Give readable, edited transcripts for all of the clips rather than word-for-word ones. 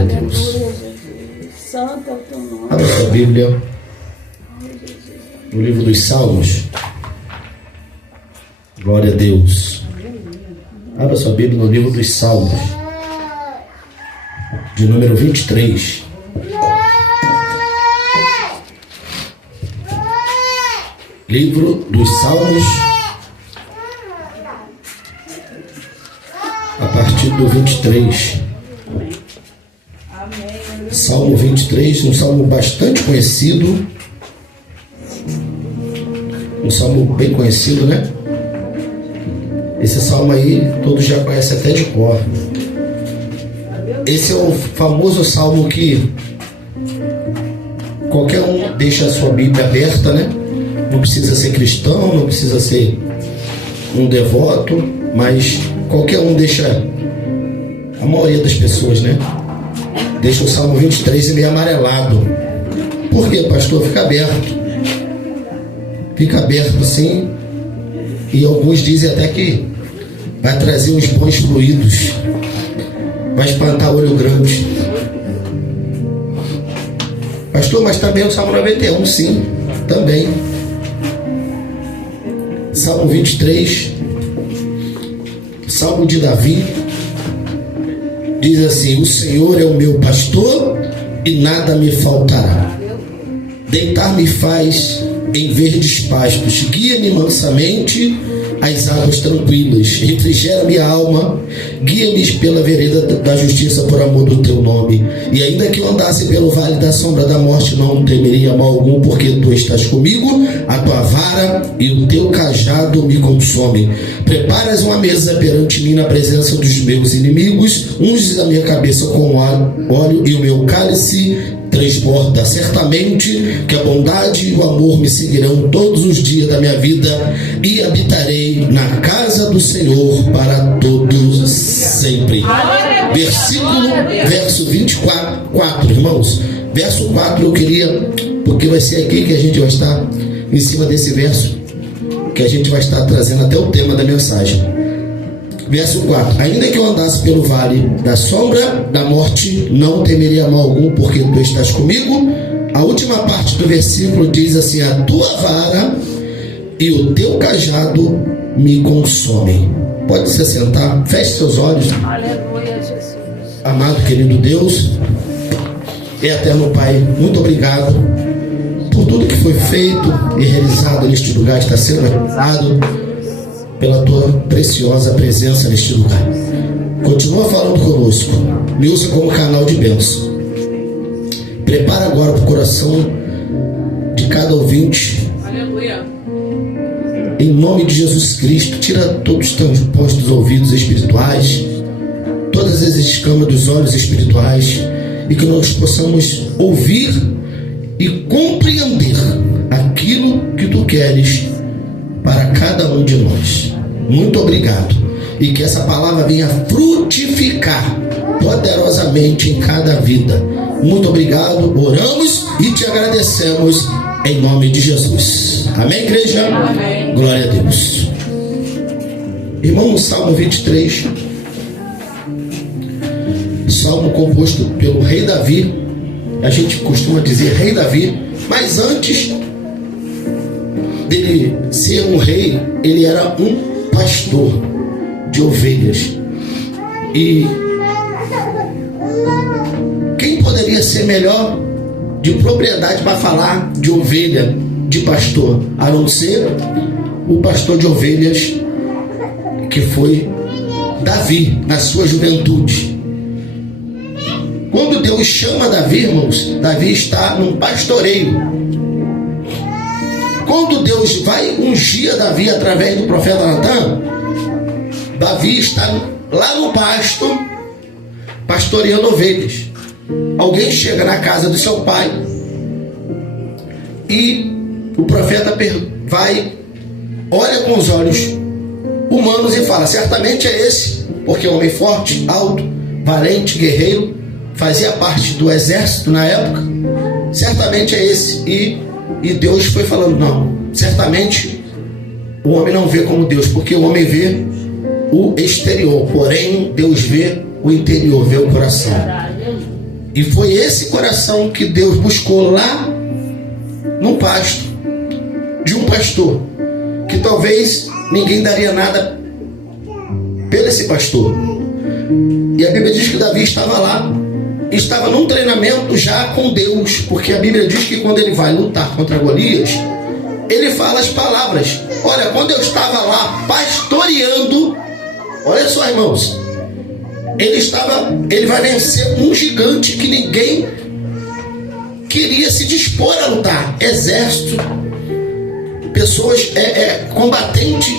Glória a Deus. Abra sua Bíblia no livro dos Salmos. Glória a Deus. Abra sua Bíblia no livro dos Salmos, de número 23. Livro dos Salmos, a partir do 23. Salmo 23, um salmo bastante conhecido. Um salmo bem conhecido, né? Esse salmo aí, todos já conhecem até de cor. Esse é o famoso salmo que qualquer um deixa a sua Bíblia aberta, né? Não precisa ser cristão, não precisa ser um devoto, mas qualquer um deixa, a maioria das pessoas, né? Deixa o Salmo 23 meio amarelado. Por quê, pastor? Fica aberto. Fica aberto assim. E alguns dizem até que vai trazer uns bons fluidos. Vai espantar o olho grande. Pastor, mas também o Salmo 91, sim, também. Salmo 23, Salmo de Davi, diz assim: o Senhor é o meu pastor e nada me faltará. Deitar-me faz em verdes pastos, guia-me mansamente às águas tranquilas, refrigera minha alma, guia-me pela vereda da justiça por amor do teu nome. E ainda que eu andasse pelo vale da sombra da morte, não temeria mal algum, porque tu estás comigo, a tua vara e o teu cajado me consomem. Preparas uma mesa perante mim na presença dos meus inimigos, unges a minha cabeça com óleo e o meu cálice transborda. Certamente que a bondade e o amor me seguirão todos os dias da minha vida, e habitarei na casa do Senhor para todos sempre. Verso 24, irmãos. Verso 4 eu queria, porque vai ser aqui que a gente vai estar, em cima desse verso, que a gente vai estar trazendo até o tema da mensagem. Verso 4: ainda que eu andasse pelo vale da sombra da morte, não temeria mal algum, porque tu estás comigo. A última parte do versículo diz assim: a tua vara e o teu cajado me consomem. Pode se sentar, feche seus olhos. Aleluia, Jesus. Amado, querido Deus, eterno Pai, muito obrigado por tudo que foi feito e realizado neste lugar, está sendo realizado pela tua preciosa presença neste lugar. Continua falando conosco, me usa como canal de bênção. Prepara agora para o coração de cada ouvinte. Aleluia. Em nome de Jesus Cristo, tira todos os tampões dos ouvidos espirituais, todas as escamas dos olhos espirituais, e que nós possamos ouvir e compreender aquilo que tu queres para cada um de nós. Muito obrigado. E que essa palavra venha frutificar poderosamente em cada vida. Muito obrigado. Oramos e te agradecemos em nome de Jesus. Amém, igreja? Amém. Glória a Deus. Irmão, Salmo 23, salmo composto pelo rei Davi. A gente costuma dizer rei Davi, mas antes dele ser um rei, ele era um pastor de ovelhas. E quem poderia ser melhor de propriedade para falar de ovelha, de pastor, a não ser o pastor de ovelhas que foi Davi na sua juventude. Quando Deus chama Davi, irmãos, Davi está num pastoreio. Quando Deus vai ungir Davi através do profeta Natan, Davi está lá no pasto, pastoreando ovelhas. Alguém chega na casa do seu pai e o profeta vai, olha com os olhos humanos e fala: certamente é esse, porque é um homem forte, alto, valente, guerreiro, fazia parte do exército na época. Certamente é esse. E Deus foi falando: não, certamente o homem não vê como Deus, porque o homem vê o exterior, porém Deus vê o interior, vê o coração. E foi esse coração que Deus buscou lá no pasto de um pastor, que talvez ninguém daria nada pelo esse pastor. E a Bíblia diz que Davi estava lá, estava num treinamento já com Deus, porque a Bíblia diz que quando ele vai lutar contra Golias, ele fala as palavras: olha, quando eu estava lá pastoreando, olha só, irmãos, ele vai vencer um gigante que ninguém queria se dispor a lutar. Exército, pessoas combatentes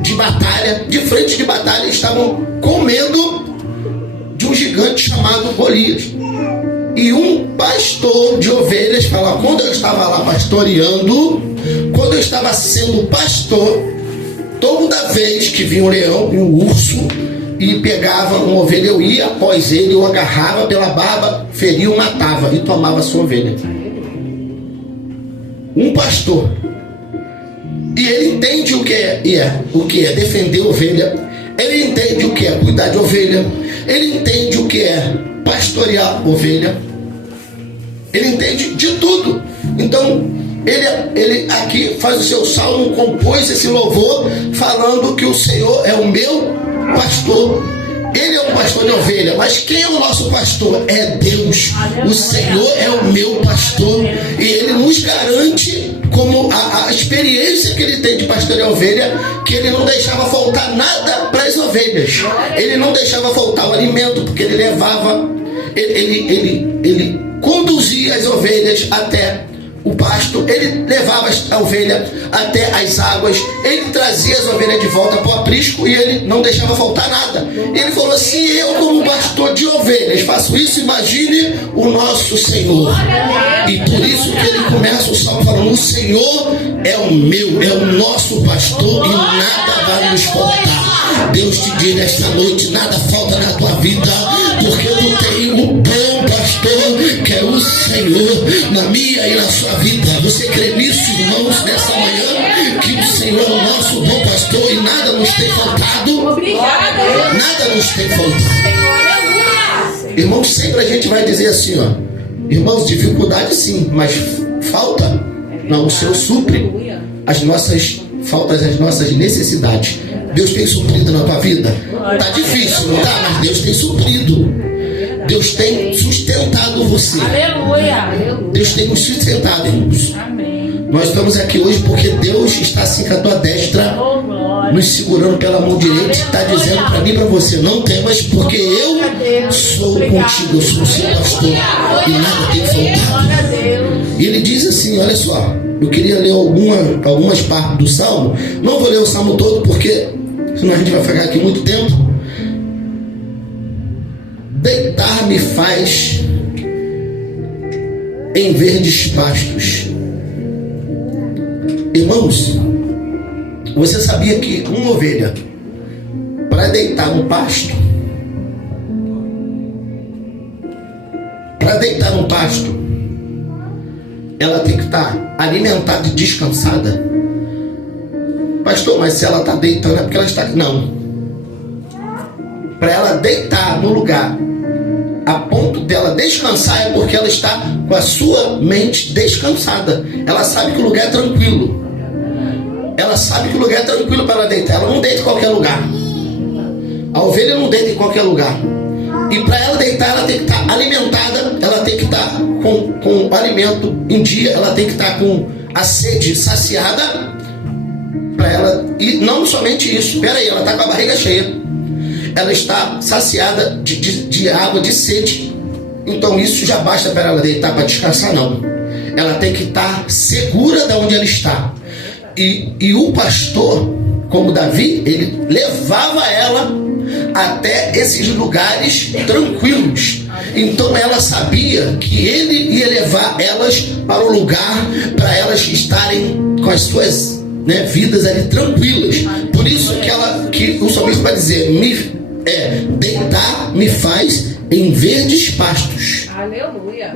de batalha, de frente de batalha, estavam com medo de um gigante chamado Golias. E um pastor de ovelhas fala: quando eu estava lá pastoreando, quando eu estava sendo pastor, toda vez que vinha um leão e um urso e pegava uma ovelha, eu ia após ele, eu agarrava pela barba, feria, o matava e tomava a sua ovelha. Um pastor, e ele entende o que é defender a ovelha, ele entende o que é cuidar de ovelha, ele entende o que é pastorear ovelha, ele entende de tudo. Então ele aqui faz o seu salmo, compôs esse louvor falando que o Senhor é o meu pastor. Ele é o pastor de ovelha, mas quem é o nosso pastor? É Deus. O Senhor é o meu pastor, e Ele nos garante, como a experiência que Ele tem de pastorear ovelha, que Ele não deixava faltar nada para as ovelhas. Ele não deixava faltar o alimento, porque Ele levava, ele conduzia as ovelhas até o pasto, ele levava a ovelha até as águas, ele trazia as ovelhas de volta para o aprisco, e ele não deixava faltar nada. Ele falou: se eu, como pastor de ovelhas, faço isso, imagine o nosso Senhor. E por isso que ele começa o salmo falando: o Senhor é o meu, é o nosso pastor, e nada vai nos faltar. Deus te diz nesta noite: nada falta na tua vida, porque tu tens o bom pastor, que é o Senhor, na minha e na sua vida. Você crê nisso, irmãos, nessa manhã? Que o Senhor é o nosso bom pastor e nada nos tem faltado. Obrigada. Nada nos tem faltado. Irmãos, sempre a gente vai dizer assim, ó: irmãos, dificuldade sim, mas falta não, o Senhor supre as nossas faltas, as nossas necessidades. Deus tem suprido na tua vida? Tá difícil, não tá? Mas Deus tem suprido. Deus tem sustentado você. Aleluia. Deus tem nos sustentado, irmãos. Amém. Nós estamos aqui hoje porque Deus está assim com a tua destra, nos segurando pela mão direita, e está dizendo para mim e para você: não temas, porque eu sou contigo, eu sou o seu pastor, e nada tem faltado. E ele diz assim, olha só, eu queria ler algumas partes do Salmo. Não vou ler o Salmo todo, porque senão a gente vai ficar aqui muito tempo. Deitar-me faz em verdes pastos. Irmãos, você sabia que uma ovelha, para deitar no pasto, ela tem que estar alimentada e descansada? Pastor, mas se ela está deitando é porque ela está... Não. Para ela deitar no lugar a ponto dela descansar, é porque ela está com a sua mente descansada. Ela sabe que o lugar é tranquilo. Ela sabe que o lugar é tranquilo para ela deitar. Ela não deita em qualquer lugar. A ovelha não deita em qualquer lugar. E para ela deitar, ela tem que estar alimentada. Ela tem que estar com o alimento em dia. Ela tem que estar com a sede saciada. Para ela, e não somente isso. Espera aí, ela está com a barriga cheia. Ela está saciada de água, de sede. Então isso já basta para ela deitar para descansar, não. Ela tem que estar segura de onde ela está. E o pastor, como Davi, ele levava ela até esses lugares tranquilos. Então ela sabia que ele ia levar elas para o lugar, para elas estarem com as suas vidas ali tranquilas. Por isso que o salmista vai dizer: deitar me faz em verdes pastos. Aleluia.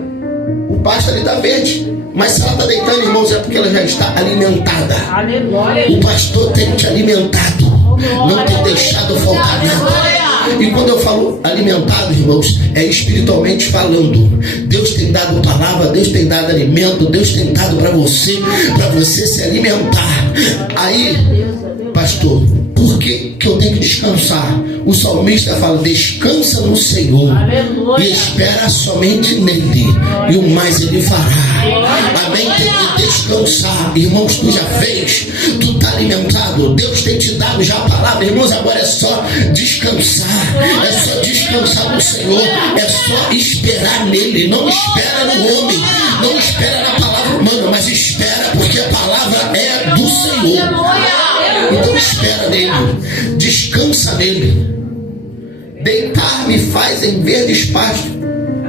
O pasto ali está verde, mas se ela está deitando, irmãos, é porque ela já está alimentada. Aleluia. O pastor tem te alimentado, não tem deixado faltar nada. E quando eu falo alimentado, irmãos, é espiritualmente falando. Deus tem dado palavra, Deus tem dado alimento, Deus tem dado para você se alimentar. Aí, pastor, por que eu tenho que descansar? O salmista fala: descansa no Senhor. Aleluia. E espera somente nele, e o mais ele fará. Amém? Tem que descansar. Irmãos, tu já fez, tu está alimentado, Deus tem te dado já a palavra. Irmãos, agora é só descansar, é só descansar no Senhor, é só esperar nele. Não espera no homem, não espera na palavra humana, mas espera porque a palavra é do Senhor. Então espera nele, descansa nele. Deitar me faz em verdes pastos.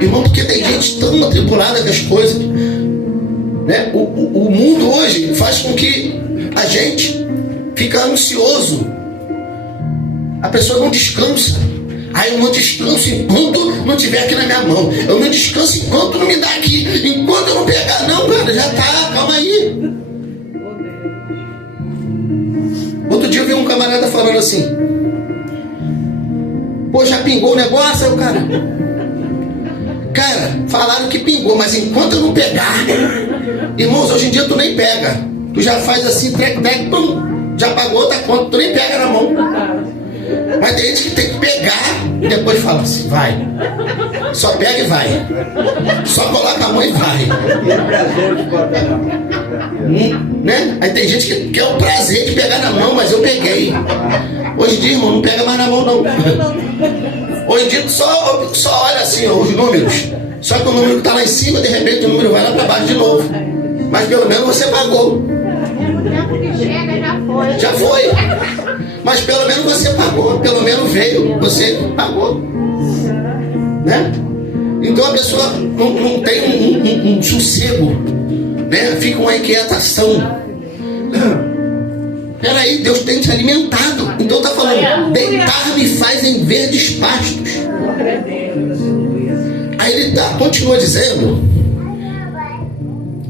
Irmão, porque tem gente tão atribulada com as coisas, né? O mundo hoje faz com que a gente fica ansioso. A pessoa não descansa. Aí eu não descanso enquanto não tiver aqui na minha mão. Eu não descanso enquanto não me dá aqui. Enquanto eu não pegar, não, cara, já tá, calma aí. Outro dia eu vi um camarada falando assim: pô, já pingou o negócio? Aí o cara, falaram que pingou, mas enquanto eu não pegar, irmãos, hoje em dia tu nem pega, tu já faz assim, trec, pum, já pagou outra conta, tu nem pega na mão. Mas tem gente que tem que pegar e depois fala assim: vai, só pega e vai, só coloca a mão e vai. Né? Aí tem gente que quer o prazer de pegar na mão, mas eu peguei. Hoje em dia, irmão, não pega mais na mão não. Hoje em dia tu só olha assim, ó, os números. Só que o número está lá em cima, de repente o número vai lá para baixo de novo. Mas pelo menos você pagou. Já foi. Mas pelo menos você pagou, pelo menos veio, você pagou, né? Então a pessoa não tem um sossego, né? Fica uma inquietação. Peraí, Deus tem te alimentado. Então está falando: deitar me faz em verdes pastos. Aí ele continua dizendo: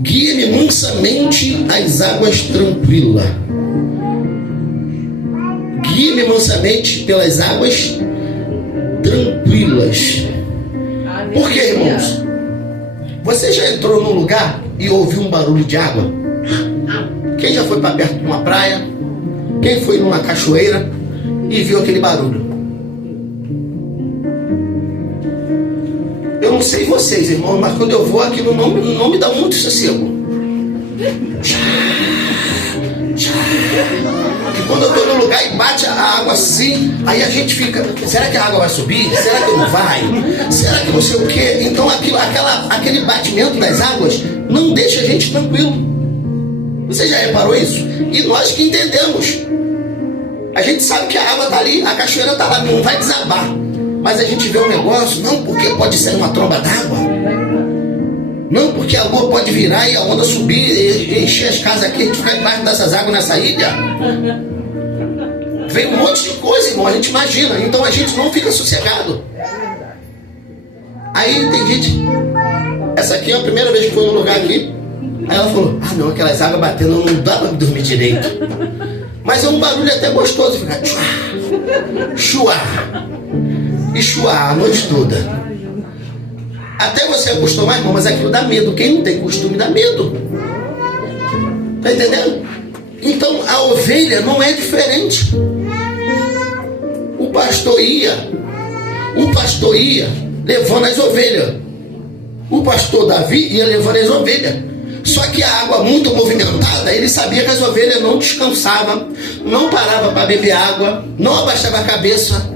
guia-me mansamente às águas tranquilas. Guia-me mansamente pelas águas tranquilas. Por quê, irmãos? Você já entrou num lugar e ouviu um barulho de água? Quem já foi para perto de uma praia? Quem foi numa cachoeira e viu aquele barulho? Eu não sei vocês, irmãos, mas quando eu vou aquilo não me dá muito sossego. E quando eu estou no lugar e bate a água assim, aí a gente fica: será que a água vai subir? Será que não vai? Será que não sei o quê? Então aquele batimento das águas não deixa a gente tranquilo. Você já reparou isso? E nós que entendemos, a gente sabe que a água está ali, a cachoeira está lá, não vai desabar. Mas a gente vê um negócio: não, porque pode ser uma tromba d'água. Não, porque a lua pode virar e a onda subir e encher as casas aqui, a gente ficar embaixo dessas águas nessa ilha. Vem um monte de coisa, irmão, a gente imagina. Então a gente não fica sossegado. Aí tem gente, essa aqui é a primeira vez que foi no lugar aqui. Aí ela falou: ah não, aquelas águas batendo, não dá para dormir direito. Mas é um barulho até gostoso, ficar chuar e chuar a noite toda. Até você acostumar, irmão, mas aquilo dá medo. Quem não tem costume dá medo. Tá entendendo? Então a ovelha não é diferente. O pastor ia levando as ovelhas. O pastor Davi ia levando as ovelhas. Só que a água muito movimentada, ele sabia que as ovelhas não descansavam, não paravam para beber água, não abaixava a cabeça.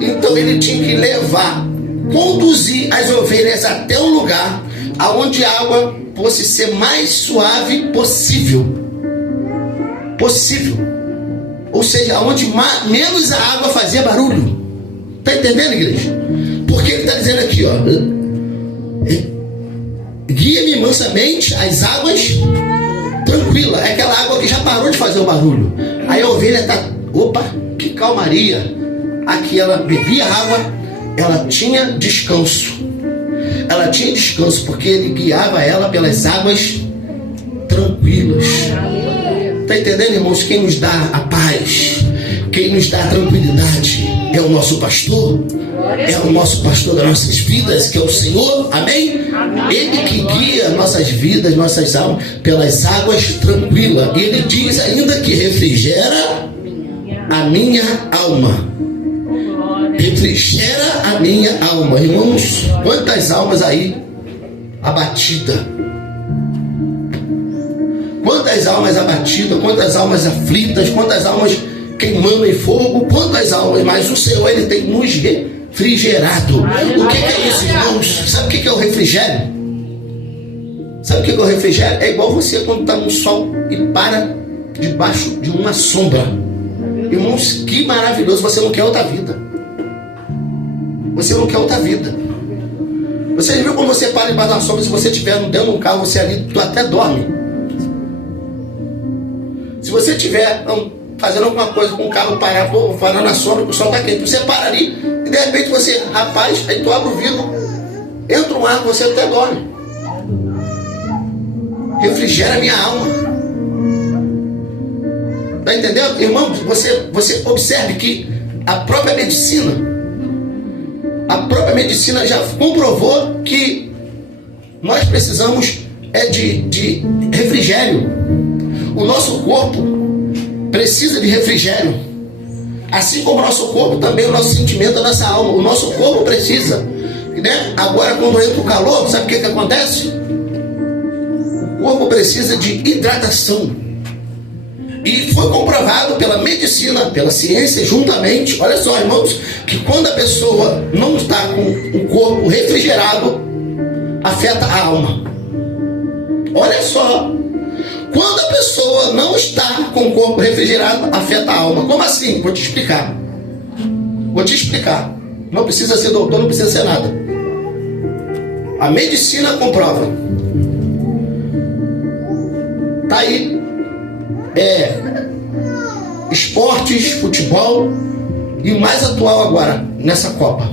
Então ele tinha que conduzir as ovelhas até um lugar onde a água fosse ser mais suave possível. Ou seja, onde menos a água fazia barulho. Está entendendo, igreja? Porque ele está dizendo aqui, ó: guia-me mansamente às águas tranquilas. É aquela água que já parou de fazer o barulho. Aí a ovelha está: opa, que calmaria. Aqui ela bebia água, ela tinha descanso. Ela tinha descanso porque ele guiava ela pelas águas tranquilas. Está entendendo, irmãos? Quem nos dá a paz, quem nos dá a tranquilidade é o nosso pastor, é o nosso pastor das nossas vidas, que é o Senhor, amém? Ele que guia nossas vidas, nossas almas, pelas águas tranquilas. E ele diz ainda que refrigera a minha alma. Refrigera a minha alma. Irmãos, quantas almas aí abatidas? Quantas almas abatidas, quantas almas aflitas, quantas almas queimando em fogo, quantas almas, mas o Senhor, Ele tem nos refrigerado. O que é isso, irmãos? Sabe o que é o refrigério? Sabe o que é o refrigério? É igual você quando está no sol e para debaixo de uma sombra. Irmãos, que maravilhoso. Você não quer outra vida. Você não quer outra vida. Você viu quando você para debaixo de uma sombra, se você estiver dentro de um carro, você ali tu até dorme. Se você estiver fazendo alguma coisa com o carro parar na sombra, o sol está quente, você para ali e de repente você, rapaz, aí tu abre o vidro, entra um ar, você até dorme. Refrigera a minha alma. Está entendendo? Irmão, você observe que a própria medicina já comprovou que nós precisamos de refrigério. O nosso corpo precisa de refrigério. Assim como o nosso corpo, também o nosso sentimento, a nossa alma. O nosso corpo precisa, né? Agora, quando entra o calor, sabe o que acontece? O corpo precisa de hidratação. E foi comprovado pela medicina, pela ciência, juntamente, olha só, irmãos, que quando a pessoa não está com o corpo refrigerado, afeta a alma. Olha só, quando a pessoa não está com o corpo refrigerado, afeta a alma. Como assim? Vou te explicar. Não precisa ser doutor, não precisa ser nada. A medicina comprova. Tá aí. Esportes, futebol e o mais atual agora, nessa Copa.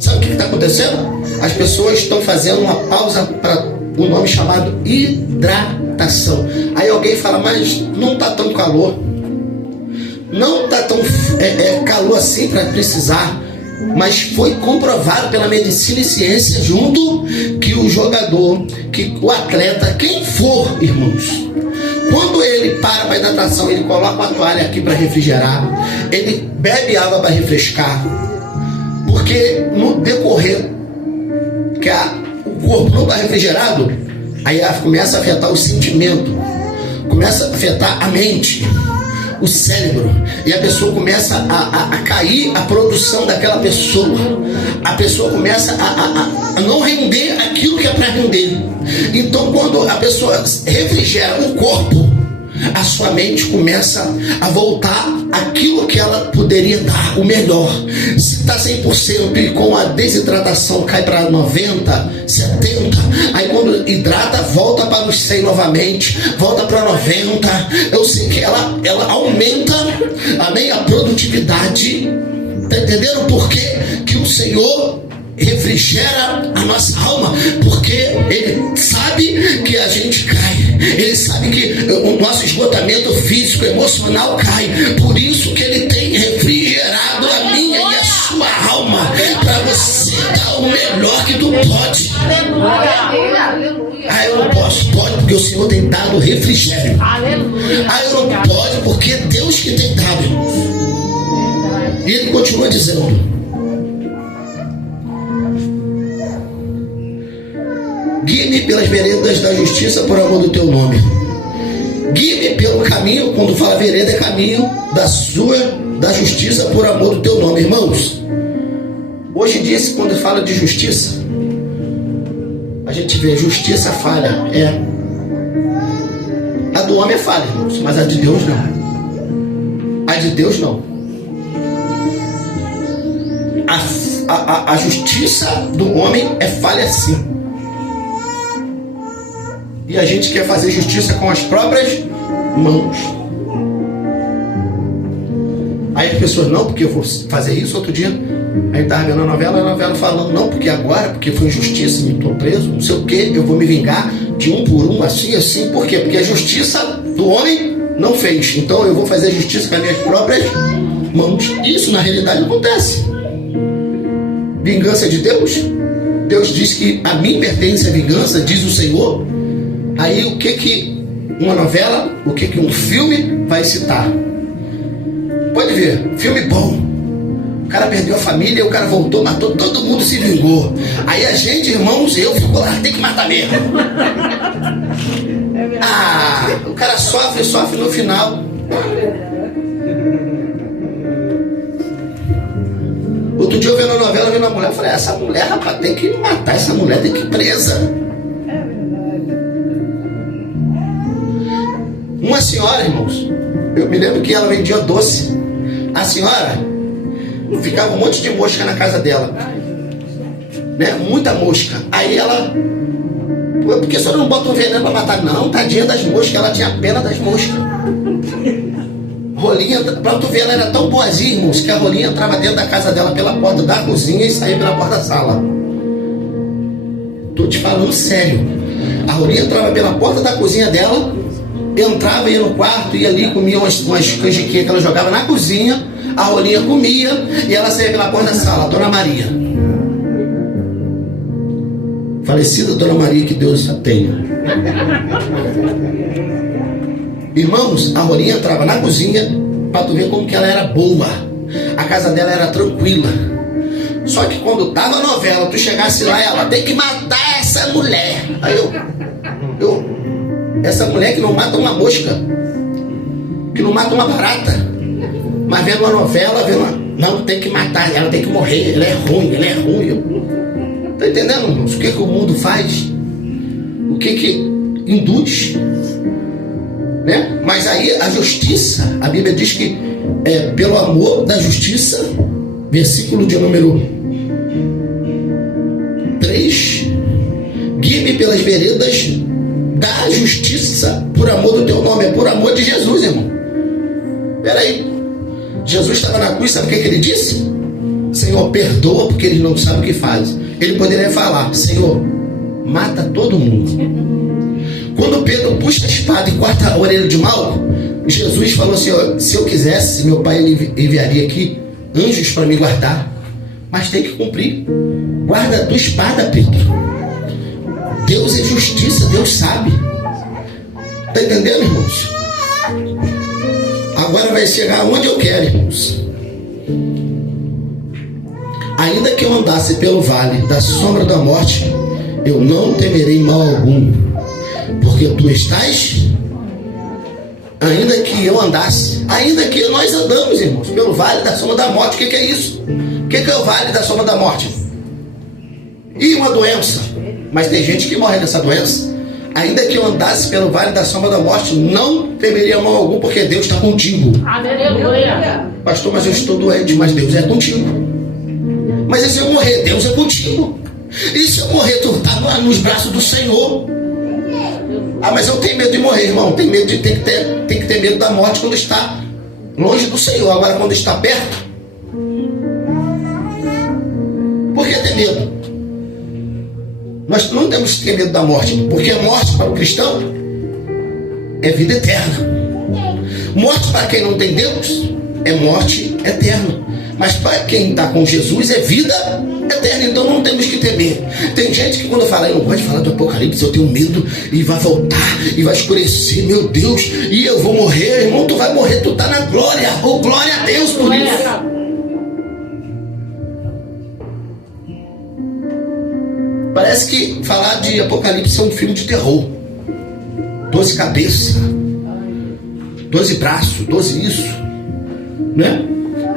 Sabe o que está acontecendo? As pessoas estão fazendo uma pausa para um nome chamado hidratação. Aí alguém fala, mas não está tão calor. Não está tão calor assim para precisar. Mas foi comprovado pela medicina e ciência junto que o jogador, que o atleta, quem for, irmãos, quando ele para hidratação, ele coloca uma toalha aqui para refrigerar, ele bebe água para refrescar, porque no decorrer que o corpo não está refrigerado, aí começa a afetar o sentimento, começa a afetar a mente, o cérebro, e a pessoa começa a cair a produção daquela pessoa. A pessoa começa a não render aquilo que é para render. Então, quando a pessoa refrigera o corpo, a sua mente começa a voltar aquilo que ela poderia dar, o melhor. Se está 100% e com a desidratação cai para 90, 70, aí quando hidrata, volta para os 100 novamente, volta para 90. Eu sei que ela aumenta, amém, a produtividade. Está entendendo por que o Senhor refrigera a nossa alma? Porque Ele sabe que a gente cai, Ele sabe que o nosso esgotamento físico, emocional cai. Por isso que Ele tem refrigerado a minha e a sua alma, para você dar o melhor que tu pode. Ah, eu não posso. Pode, porque o Senhor tem dado refrigério. Ah, eu não pode, porque é Deus que tem dado. E Ele continua dizendo: guie-me pelas veredas da justiça por amor do teu nome. Guie-me pelo caminho, quando fala vereda, é caminho da justiça por amor do teu nome. Irmãos, hoje em dia, quando fala de justiça, a gente vê justiça falha. A do homem é falha, irmãos, mas a de Deus não. A de Deus não. A justiça do homem é falha sim. E a gente quer fazer justiça com as próprias mãos. Aí as pessoas, não, porque eu vou fazer isso. Outro dia, aí estava vendo a novela falando, não, porque agora, porque foi injustiça, me estou preso, não sei o que, eu vou me vingar de um por um, assim, por quê? Porque a justiça do homem não fez, então eu vou fazer justiça com as minhas próprias Irmãos, isso na realidade acontece. Vingança de Deus? Deus diz que a mim pertence a vingança, diz o Senhor. Aí o que uma novela, o que um filme vai citar? Pode ver, filme bom. O cara perdeu a família, o cara voltou, matou, todo mundo se vingou. Aí a gente, irmãos, eu fico lá, tem que matar mesmo. O cara sofre no final. Outro dia eu vendo a novela, vendo a mulher, eu falei, essa mulher, rapaz, tem que matar essa mulher, tem que ir presa. Uma senhora, irmãos, eu me lembro que ela vendia doce. A senhora ficava um monte de mosca na casa dela, né? Muita mosca. Aí ela, por que a senhora não bota um veneno para matar? Não, tadinha das moscas, ela tinha pena das moscas. Rolinha, pra tu ver, ela era tão boazinha, irmãos, que a Rolinha entrava dentro da casa dela pela porta da cozinha e saía pela porta da sala. Tô te falando sério. A Rolinha entrava pela porta da cozinha dela, entrava, ia no quarto, ia ali, comia umas canjiquinhas que ela jogava na cozinha, a Rolinha comia e ela saía pela porta da sala. Dona Maria, falecida Dona Maria, que Deus a tenha. Irmãos, a Rolinha entrava na cozinha, para tu ver como que ela era boa. A casa dela era tranquila. Só que quando tava a novela, tu chegasse lá, ela tem que matar essa mulher. Aí essa mulher que não mata uma mosca, que não mata uma barata, mas vendo uma novela, não, tem que matar, ela tem que morrer, ela é ruim. Tá entendendo, irmãos? O que o mundo faz? O que induz? Né? Mas aí a justiça, a Bíblia diz que pelo amor da justiça, versículo de número 3, guie-me pelas veredas da justiça, por amor do teu nome, é por amor de Jesus, irmão. Peraí, Jesus estava na cruz, sabe o que ele disse? Senhor, perdoa porque eles não sabem o que fazem. Ele poderia falar, Senhor, mata todo mundo. Quando Pedro puxa a espada e corta a orelha de Malco, Jesus falou assim, se eu quisesse, meu pai enviaria aqui anjos para me guardar, mas tem que cumprir. Guarda a tua espada, Pedro. Deus é justiça, Deus sabe. Tá entendendo, irmãos? Agora vai chegar onde eu quero, irmãos. Ainda que eu andasse pelo vale da sombra da morte, eu não temerei mal algum, porque tu estás. Ainda que eu andasse, ainda que nós andamos, irmãos, pelo vale da sombra da morte. O que é isso? O que é o vale da sombra da morte? E uma doença, mas tem gente que morre dessa doença. Ainda que eu andasse pelo vale da sombra da morte, não temeria mal algum, porque Deus está contigo. Aleluia. Pastor, mas eu estou doente, mas Deus é contigo. Mas e se eu morrer? Deus é contigo. E se eu morrer, tu está nos braços do Senhor. Mas eu tenho medo de morrer, irmão. Tem que ter medo da morte quando está longe do Senhor. Agora, quando está perto, por que ter medo? Nós não temos que ter medo da morte, porque a morte para o cristão é vida eterna. Morte para quem não tem Deus é morte eterna. Mas para quem está com Jesus é vida eterna. Então não temos que ter medo. Tem gente que quando fala, eu não gosto de falar do Apocalipse, eu tenho medo e vai voltar e vai escurecer, meu Deus, e eu vou morrer. Irmão, tu vai morrer, tu está na glória. Oh, glória a Deus por isso. Parece que falar de Apocalipse é um filme de terror. 12 cabeças, 12 braços, 12 isso, né?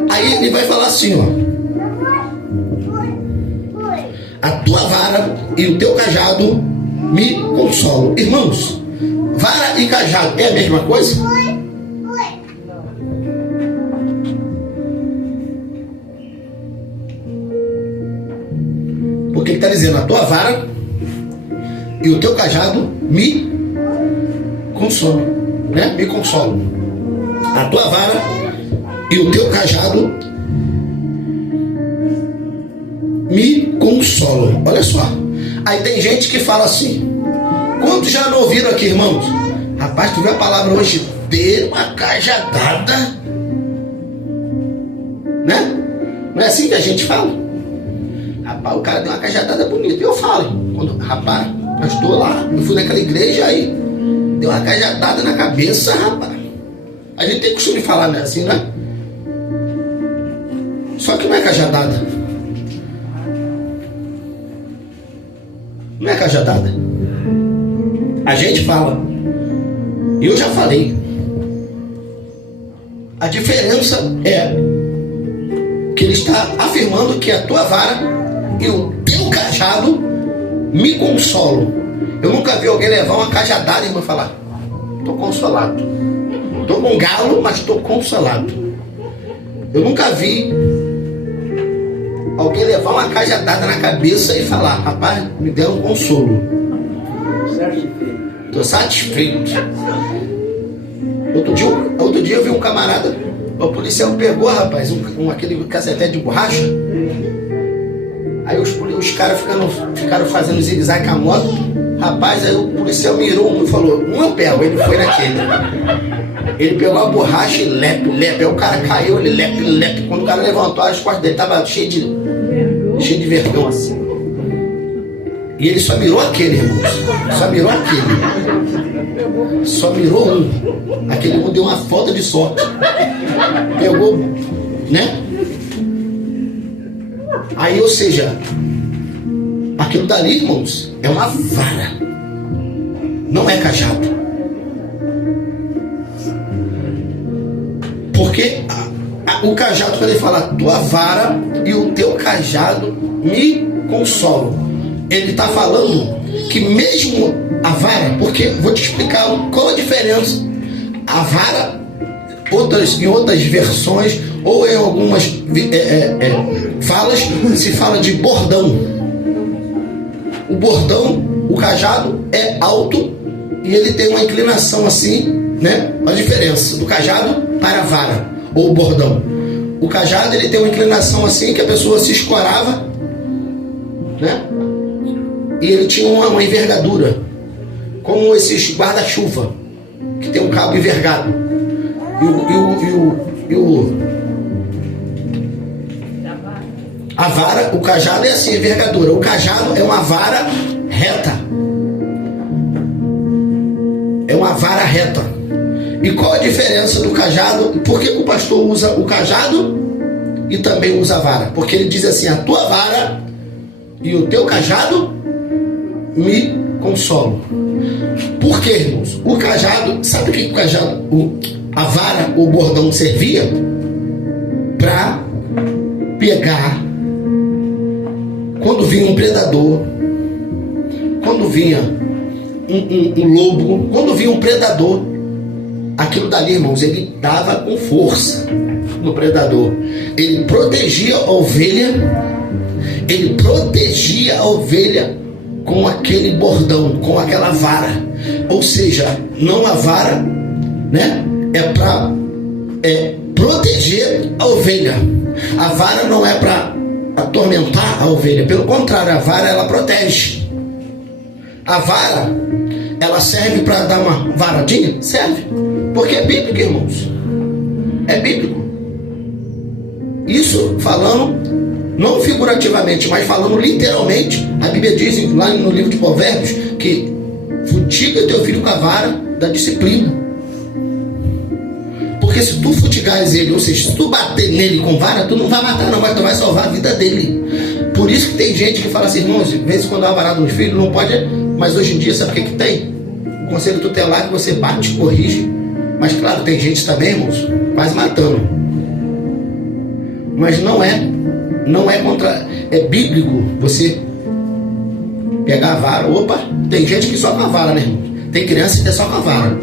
Aí ele vai falar assim, ó: a tua vara e o teu cajado me consolam. Irmãos, vara e cajado é a mesma coisa? Porque ele está dizendo, a tua vara e o teu cajado me consolam, né? Me consolam. A tua vara e o teu cajado me consolam. Olha só. Aí tem gente que fala assim, quantos já não ouviram aqui, irmãos? Rapaz, tu viu a palavra hoje? Dê uma cajadada. né? Não é assim que a gente fala? Rapaz, o cara deu uma cajadada bonita. E eu falo, quando, rapaz, pastor lá, eu fui naquela igreja aí, deu uma cajadada na cabeça, rapaz. A gente tem costume de falar, né? Assim, né? Só que não é cajadada. Não é cajadada. A gente fala. E eu já falei. A diferença é que ele está afirmando que a tua vara e o teu cajado me consolam. Eu nunca vi alguém levar uma cajadada e irmão falar: estou consolado. Estou com um galo, mas estou consolado. Eu nunca vi alguém levar uma cajadada na cabeça e falar: rapaz, me deram um consolo. Estou satisfeito. Outro dia eu vi um camarada, o policial pegou, rapaz, aquele cacetete de borracha. Aí os caras ficaram fazendo zigue-zague com a moto. Rapaz, aí o policial mirou um e falou: um eu pego. Ele foi naquele. Ele pegou a borracha e lepe. Aí o cara caiu, ele lepe. Quando o cara levantou, as costas dele estavam cheias de vergão assim. E ele só mirou aquele, irmãos. Só mirou um. Aquele um deu uma falta de sorte. Pegou, né? Aí, ou seja, aquilo dali, irmãos, é uma vara. Não é cajado. Porque o cajado, quando ele fala tua vara e o teu cajado me consolam, ele está falando que mesmo a vara, porque vou te explicar qual a diferença. A vara, em outras versões ou em algumas falas, se fala de bordão. O bordão, o cajado é alto e ele tem uma inclinação assim, né? A diferença do cajado para a vara ou bordão. O cajado, ele tem uma inclinação assim que a pessoa se escorava, né? E ele tinha uma envergadura, como esses guarda-chuva, que tem um cabo envergado. A vara, o cajado é assim, envergadura. O cajado é uma vara reta. É uma vara reta. E qual a diferença do cajado? Por que o pastor usa o cajado e também usa a vara? Porque ele diz assim: a tua vara e o teu cajado me consolam. Por quê, irmãos? O cajado, sabe o que o cajado, a vara, o bordão servia? Para pegar quando vinha um predador, quando vinha um lobo, quando vinha um predador. Aquilo dali, irmãos, ele dava com força no predador. Ele protegia a ovelha, com aquele bordão, com aquela vara. Ou seja, não a vara, né? É para proteger a ovelha. A vara não é para atormentar a ovelha. Pelo contrário, a vara, ela protege. A vara, ela serve para dar uma varadinha? Serve. Porque é bíblico, irmãos. É bíblico. Isso falando não figurativamente, mas falando literalmente. A Bíblia diz lá no livro de Provérbios que futiga teu filho com a vara da disciplina. Porque se tu futigares ele, ou seja, se tu bater nele com vara, tu não vai matar não, mas tu vai salvar a vida dele. Por isso que tem gente que fala assim: irmãos, de vez em quando dá uma varada nos filhos, não pode. Mas hoje em dia, sabe o que tem? O conselho tutelar que você bate, corrige. Mas claro, tem gente também, irmãos, quase matando. Mas não é contra, é bíblico você pegar a vara. Opa, tem gente que só com a vara, né, irmão? Tem criança que é só com a vara.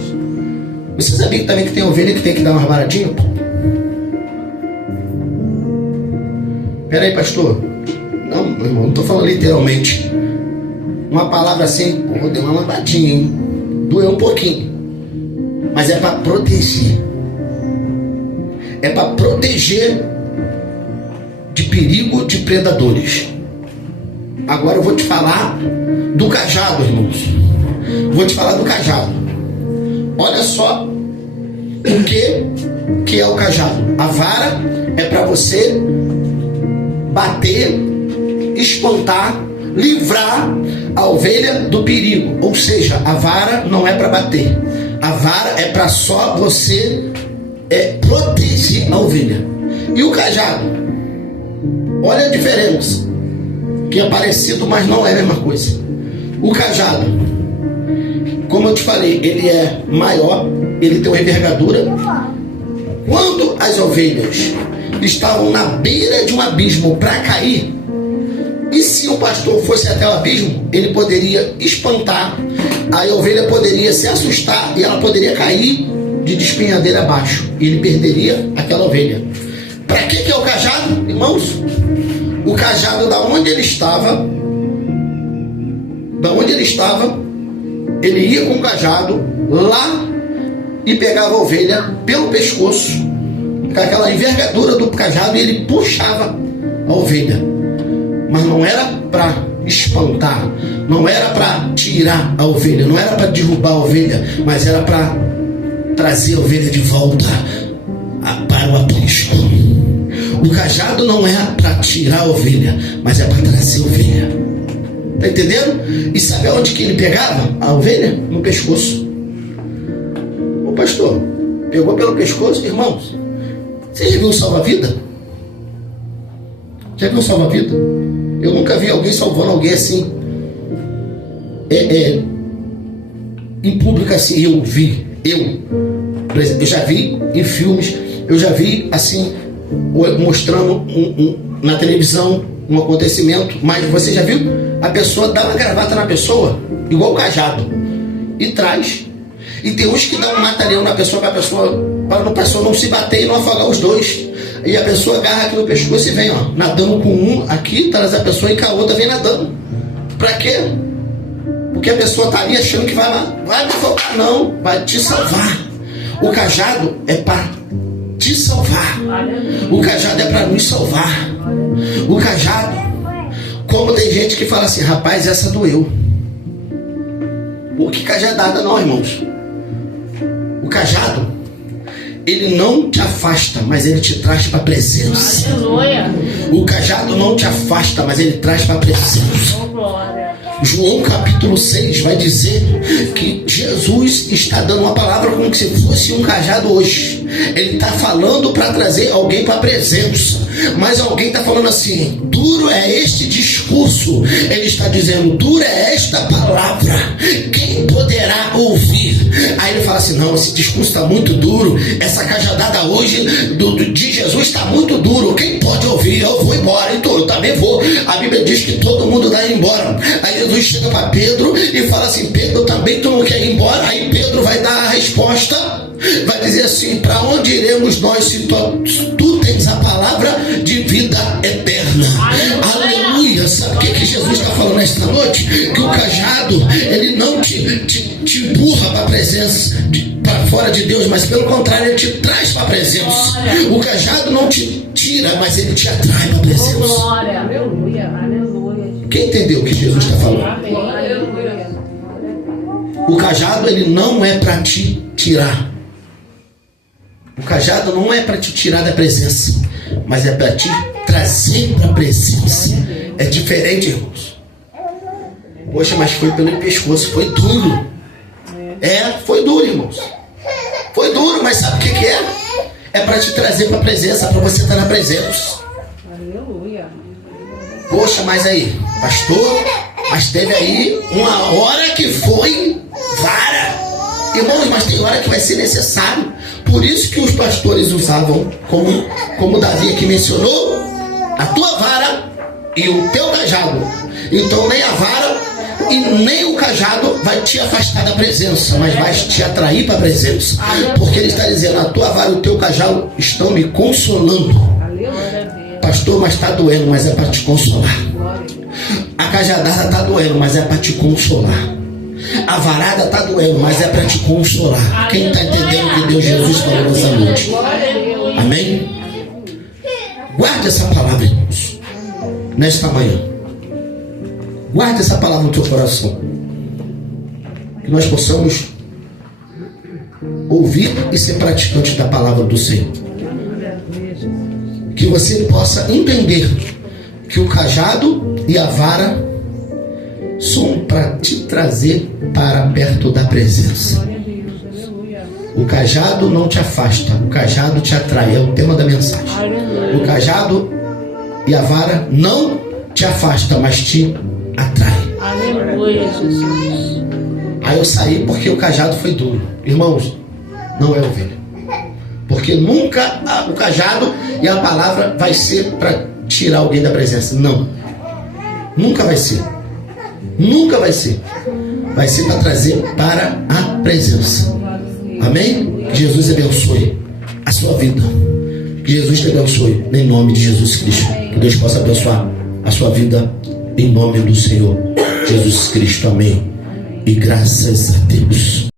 Você sabia também que tem ovelha que tem que dar uma varadinha? Peraí, pastor. Não, meu irmão, não estou falando literalmente. Uma palavra assim, pô, deu uma lavadinha, hein? Doeu um pouquinho. Mas é para proteger. É para proteger de perigo de predadores. Agora eu vou te falar do cajado, irmãos. Vou te falar do cajado. Olha só o que é o cajado. A vara é para você bater, espantar, livrar a ovelha do perigo. Ou seja, a vara não é para bater, a vara é para só você proteger a ovelha. E o cajado, olha a diferença, que é parecido, mas não é a mesma coisa. O cajado, como eu te falei, ele é maior, ele tem uma envergadura. Quando as ovelhas estavam na beira de um abismo para cair, e se o pastor fosse até o abismo, ele poderia espantar, a ovelha poderia se assustar e ela poderia cair de despenhadeira abaixo, e ele perderia aquela ovelha. Para que é o cajado, irmãos? O cajado, da onde ele estava, ele ia com o cajado lá e pegava a ovelha pelo pescoço, com aquela envergadura do cajado, e ele puxava a ovelha. Mas não era para espantar, não era para tirar a ovelha, não era para derrubar a ovelha, mas era para trazer a ovelha de volta para o aprisco. O cajado não é para tirar a ovelha, mas é para trazer a ovelha. Está entendendo? E sabe aonde que ele pegava a ovelha? No pescoço. O pastor pegou pelo pescoço. Irmãos, você já viu o salva-vida? Já viu o salva-vida? Eu nunca vi alguém salvando alguém assim, em público assim. Eu já vi em filmes, eu já vi assim, mostrando na televisão um acontecimento, mas você já viu a pessoa dar uma gravata na pessoa, igual o cajado, e traz. E tem uns que dão um mata-leão na pessoa, para a pessoa não se bater e não afogar os dois. E a pessoa agarra aqui no pescoço e vem, ó, nadando com um aqui, traz a pessoa, e com a outra vem nadando. Pra quê? Porque a pessoa tá ali achando que vai me afogar. Não, vai te salvar. O cajado é para te salvar. O cajado é para nos salvar. O cajado, como tem gente que fala assim, rapaz, essa doeu. Pô, que cajadada não, irmãos. O cajado, ele não te afasta, mas ele te traz para a presença. Aleluia. O cajado não te afasta, mas ele traz para a presença. Oh, glória. João capítulo 6 vai dizer que Jesus está dando uma palavra como se fosse um cajado hoje. Ele está falando para trazer alguém para a presença. Mas alguém está falando assim, duro é este discurso. Ele está dizendo, dura é esta palavra. Quem poderá ouvir? Aí ele fala assim, não, esse discurso está muito duro. Essa cajadada hoje de Jesus está muito duro. Quem pode ouvir? Eu vou embora. Então eu também vou. A Bíblia diz que todo mundo vai embora. Aí Jesus chega para Pedro e fala assim, Pedro, também tu não quer ir embora? Aí Pedro vai dar a resposta. Vai dizer assim, para onde iremos nós se tu tens a palavra de vida eterna? Aleluia! Sabe o que Jesus está falando nesta noite? Que o cajado, ele não te empurra para a presença, para fora de Deus, mas pelo contrário, ele te traz para a presença. O cajado não te tira, mas ele te atrai para a presença. Glória. Aleluia. Aleluia. Quem entendeu o que Jesus está falando? Aleluia. O cajado, ele não é para te tirar. O cajado não é para te tirar da presença, mas é para te trazer para a presença. É diferente, irmãos. Poxa, mas foi pelo pescoço, foi duro. Foi duro, irmãos. Foi duro, mas sabe o que é? É para te trazer para a presença, para você estar na presença. Aleluia. Poxa, mas aí, pastor, mas teve aí uma hora que foi vara. Irmãos, mas tem hora que vai ser necessário. Por isso que os pastores usavam, como Davi aqui mencionou, a tua vara e o teu cajado. Então nem a vara e nem o cajado vai te afastar da presença, mas vai te atrair para a presença. Porque ele está dizendo, a tua vara e o teu cajado estão me consolando. Pastor, mas está doendo, mas é para te consolar. A cajadada está doendo, mas é para te consolar. A varada está doendo, mas é para te consolar. Quem está entendendo o que Deus Jesus falou nessa noite? Amém? Guarde essa palavra, irmãos, nesta manhã. Guarde essa palavra no teu coração. Que nós possamos ouvir e ser praticante da palavra do Senhor. que você possa entender que o cajado e a vara são para te trazer para perto da presença. Glória a Deus. Aleluia. O cajado não te afasta, o cajado te atrai, é o tema da mensagem. Aleluia. O cajado e a vara não te afasta, mas te atrai. Aleluia, Jesus. Aí eu saí porque o cajado foi duro. Irmãos, não é ovelha. Porque nunca o cajado e a palavra vai ser para tirar alguém da presença. Não. Nunca vai ser. Nunca vai ser. Vai ser para trazer para a presença. Amém? Que Jesus abençoe a sua vida. Que Jesus te abençoe em nome de Jesus Cristo. Que Deus possa abençoar a sua vida em nome do Senhor Jesus Cristo. Amém. E graças a Deus.